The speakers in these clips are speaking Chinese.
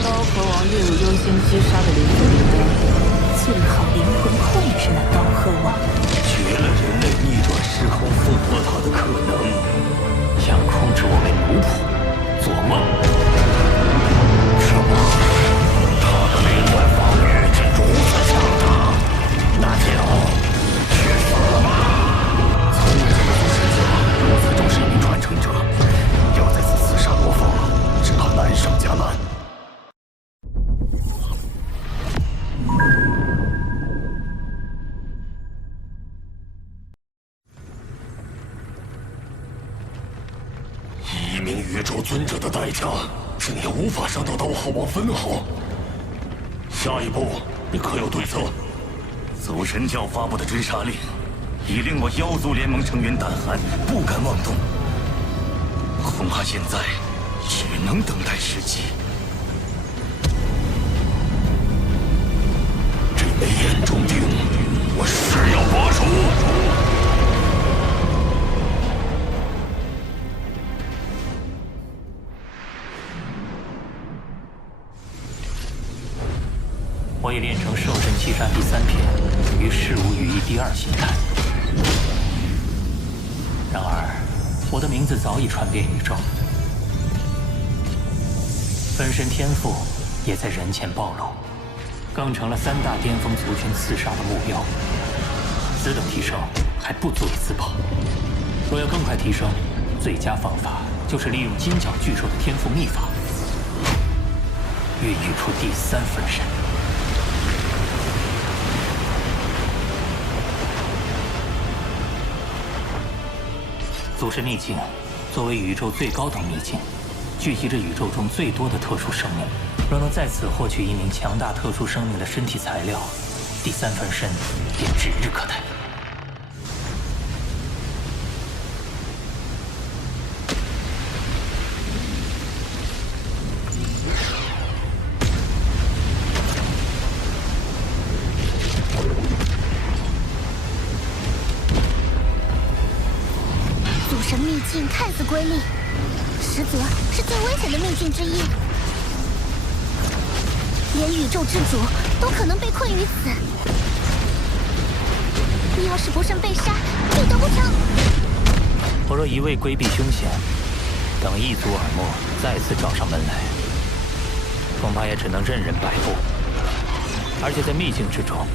刀河王列入优先击杀的灵魂名单，最好灵魂控制那刀河王，绝了人类逆转时空复活他的可能。想控制我为奴仆，做梦！什么？他的灵魂防御竟如此强大，那就去死吧！从未见过世家如此重视一名传承者，要再次厮杀魔法，只怕难上加难。一名宇宙尊者的代价，是你无法上到刀号王分号。下一步，你可有对策？祖神教发布的追杀令，已令我妖族联盟成员胆寒，不敢妄动。恐怕现在只能等待时机。这枚眼中钉，我誓要拔除。我已练成兽神击杀第3篇与事无羽翼第2形态。然而，我的名字早已传遍宇宙，分身天赋也在人前暴露，更成了3大巅峰族群刺杀的目标。此等提升还不足以自保，若要更快提升，最佳方法就是利用金角巨兽的天赋秘法，孕育出第3分身。祖神秘境作为宇宙最高等秘境，聚集着宇宙中最多的特殊生命。若能在此获取一名强大特殊生命的身体材料，第3分身便指日可待。秘境看似瑰丽，实则是最危险的秘境之一，连宇宙之主都可能被困于此。你要是不慎被杀，必得不偿。我若一味规避凶险，等一族耳目再次找上门来，恐怕也只能任人摆布。而且在秘境之中，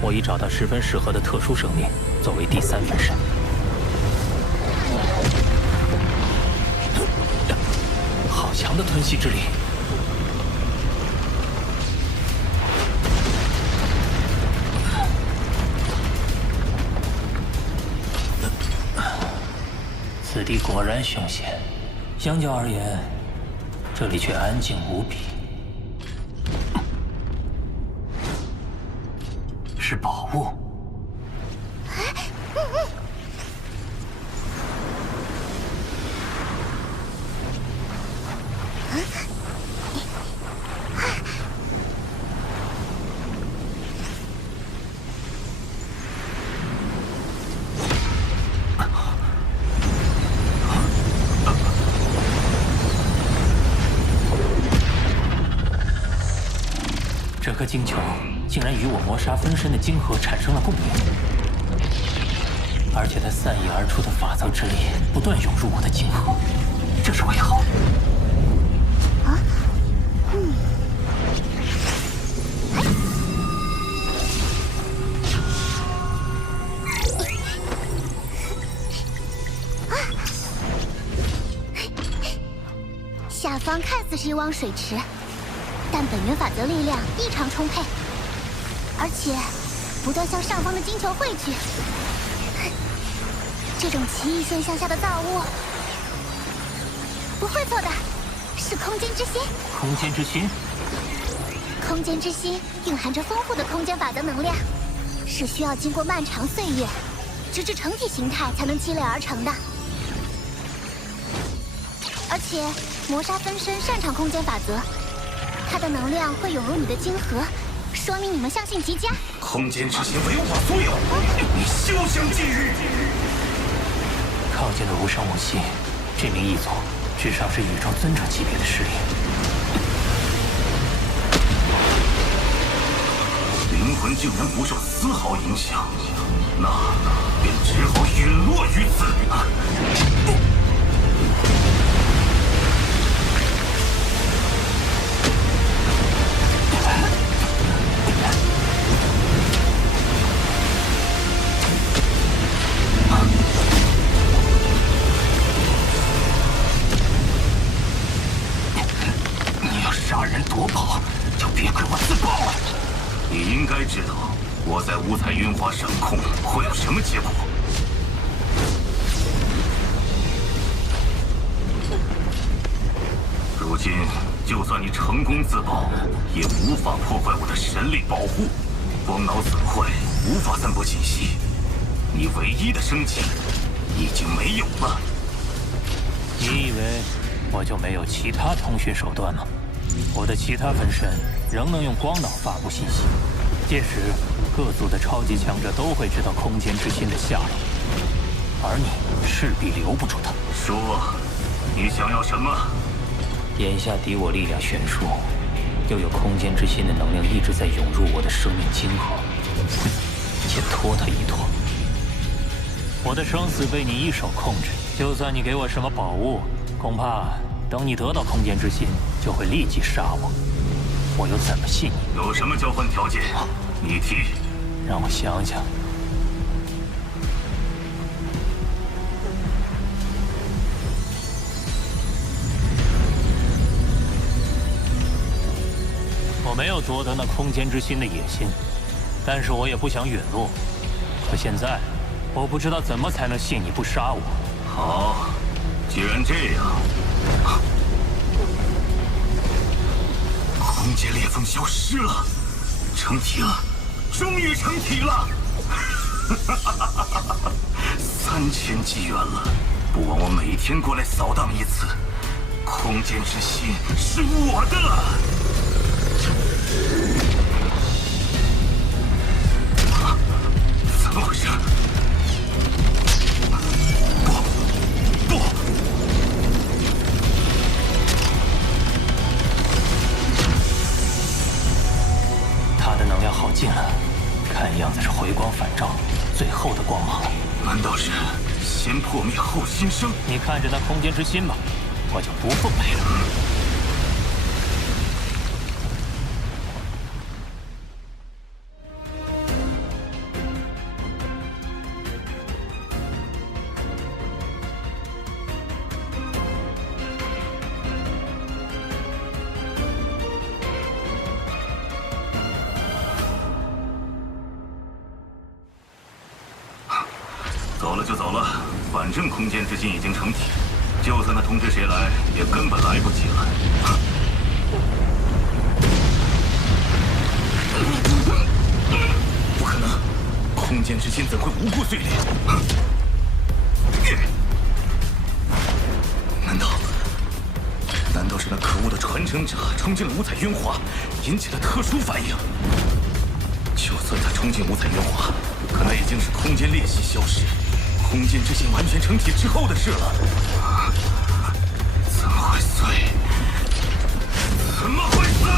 我已找到十分适合的特殊生命作为第3分身。好强的吞噬之力！此地果然凶险，相较而言，这里却安静无比。是宝物。这颗晶球竟然与我魔杀分身的晶核产生了共鸣，而且它散溢而出的法则之力不断涌入我的晶核，这是为何？啊？下方看似是一汪水池，但本源法则力量异常充沛，而且不断向上方的晶球汇聚。这种奇异现象下的造物，不会错的，是空间之心。空间之心？空间之心蕴含着丰富的空间法则能量，是需要经过漫长岁月，直至成体形态才能积累而成的。而且魔杀分身擅长空间法则，它的能量会涌入你的晶核，说明你们相性极佳。空间之心为我所有，你休想觊觎！靠近的无声无息，这名异族至少是宇宙尊者级别的实力。魂竟然不受丝毫影响，那便只好陨落于此。你要杀人夺宝，就别怪我自爆了。你应该知道我在五彩云华掌控会有什么结果。如今，就算你成功自爆，也无法破坏我的神力保护。光脑损坏，无法散播信息。你唯一的生机已经没有了。你以为我就没有其他通讯手段吗？我的其他分身仍能用光脑发布信息，届时各族的超级强者都会知道空间之心的下落，而你势必留不住他。说，你想要什么？眼下敌我力量悬殊，又有空间之心的能量一直在涌入我的生命金河，先拖他一拖。我的生死被你一手控制，就算你给我什么宝物，恐怕等你得到空间之心，就会立即杀我。我又怎么信你？有什么交换条件？你提。让我想想。我没有夺得那空间之心的野心，但是我也不想陨落。可现在，我不知道怎么才能信你不杀我。好，既然这样，空间裂缝消失了，成体了，终于成体了！3000纪元了，不枉我每天过来扫荡一次。空间之心是我的。怎么回事？不！他的能量耗尽了，看样子是回光返照，最后的光芒了。难道是先破灭后新生？你看着那空间之心吧，我就不奉陪了。走了就走了，反正空间之心已经成体，就算他通知谁来，也根本来不及了。不可能，空间之心怎会无故碎裂？难道是那可恶的传承者冲进了五彩渊华，引起了特殊反应？就算他冲进五彩渊华，可那已经是空间裂隙消失。空间之心完全成体之后的事了，怎么会碎？怎么会碎？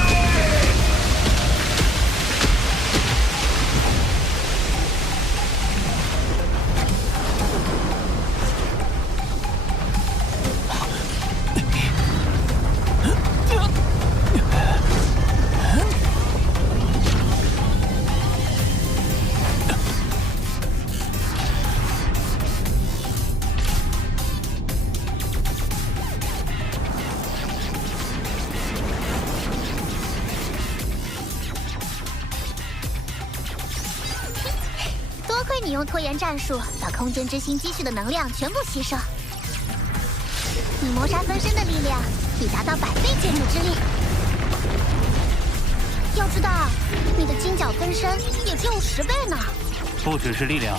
你用拖延战术把空间之心积蓄的能量全部吸收，你谋杀分身的力量已达到100倍建筑之力。要知道，你的金角分身也只有10倍呢。不只是力量，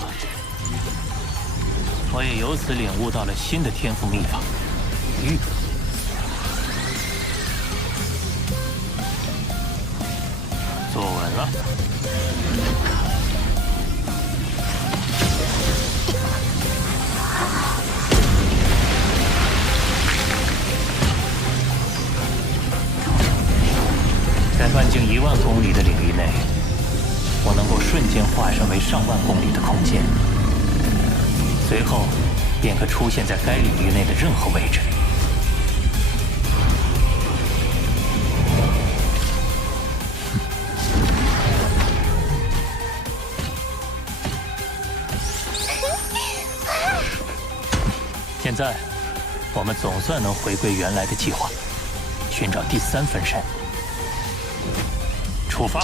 我也由此领悟到了新的天赋秘法——玉。坐稳了。在半径10000公里的领域内，我能够瞬间化身为上万公里的空间，随后便可出现在该领域内的任何位置。现在，我们总算能回归原来的计划，寻找第3分身。出发！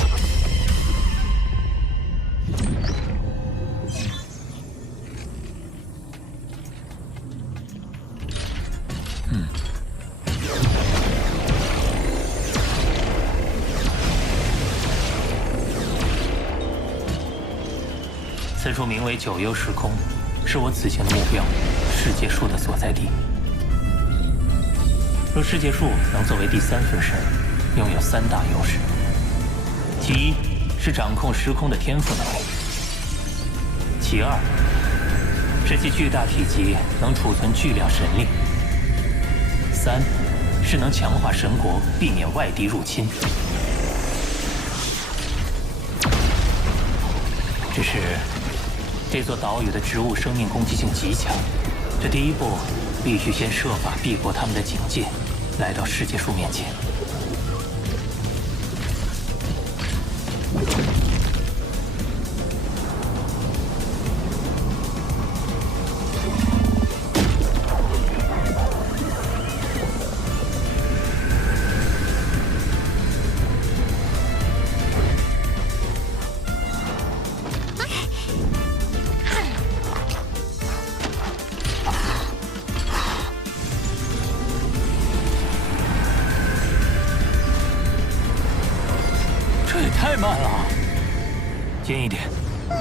此处名为九幽时空，是我此行的目标。世界树的所在地。若世界树能作为第3分身，拥有3大优势：其一是掌控时空的天赋能力；其二是其巨大体积能储存巨量神力；三是能强化神国，避免外敌入侵。只是这座岛屿的植物生命攻击性极强。这第一步，必须先设法避过他们的警戒，来到世界树面前。太慢了，近一点，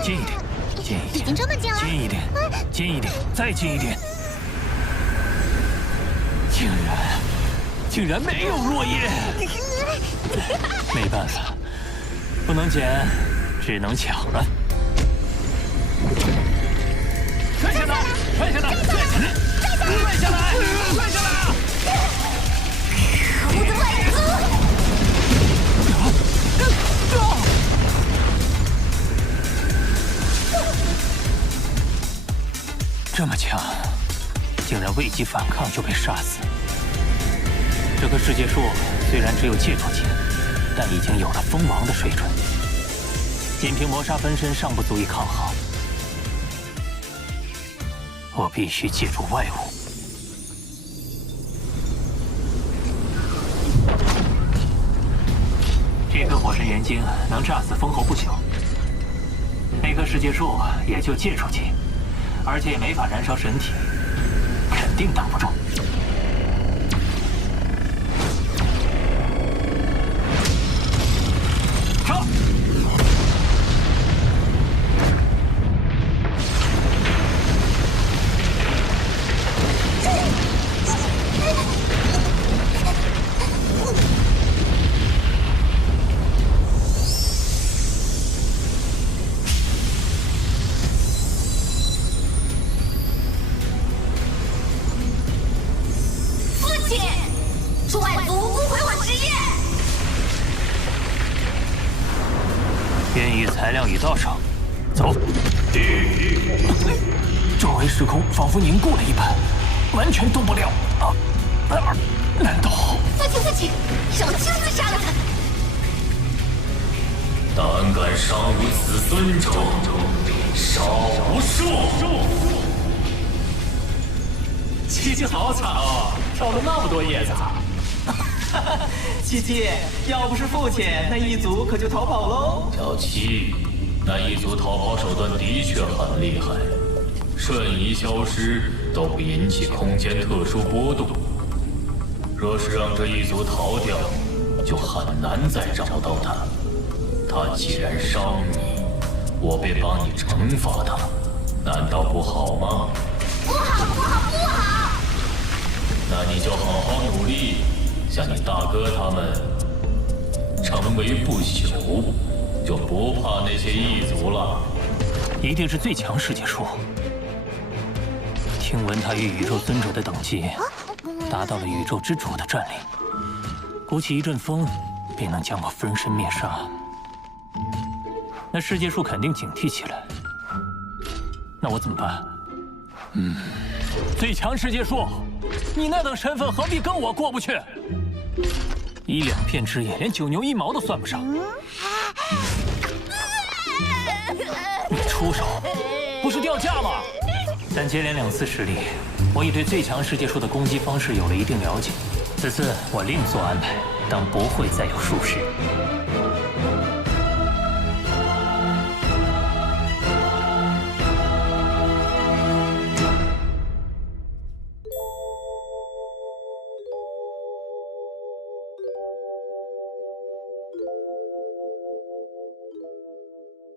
近一点，近一点，已经这么近了，近一点，近一点，再近一点。竟然没有落叶，没办法，不能捡，只能抢了。摔下来，摔下来，摔下来，摔下来，摔下来！可恶的外族！这么强，竟然未及反抗就被杀死。这棵世界树虽然只有戒除级，但已经有了封王的水准，仅凭魔杀分身尚不足以抗衡。我必须借助外物。这颗火神元晶能炸死封侯不朽，那棵世界树也就戒除级。而且也没法燃烧神体，肯定挡不住。杀！材料已到手，走。周围时空仿佛凝固了一般，完全动不了。难道？父亲，让我亲自杀了他！胆敢伤我子孙者，杀无赦！七七好惨哦，烧了那么多叶子。七七，要不是父亲，那一族可就逃跑喽。小七，那一族逃跑手段的确很厉害，瞬移消失都不引起空间特殊波动。若是让这一族逃掉，就很难再找到他。他既然伤你，我便帮你惩罚他，难道不好吗？不好！那你就好好努力。像你大哥他们成为不朽，就不怕那些异族了。一定是最强世界树。听闻他与宇宙尊者的等级达到了宇宙之主的战力，鼓起一阵风，便能将我分身灭杀。那世界树肯定警惕起来。那我怎么办？最强世界树，你那等身份何必跟我过不去？一两片枝叶，连九牛一毛都算不上。你出手，不是掉价吗？但接连2次失利，我已对最强世界树的攻击方式有了一定了解。此次我另做安排，当不会再有术士。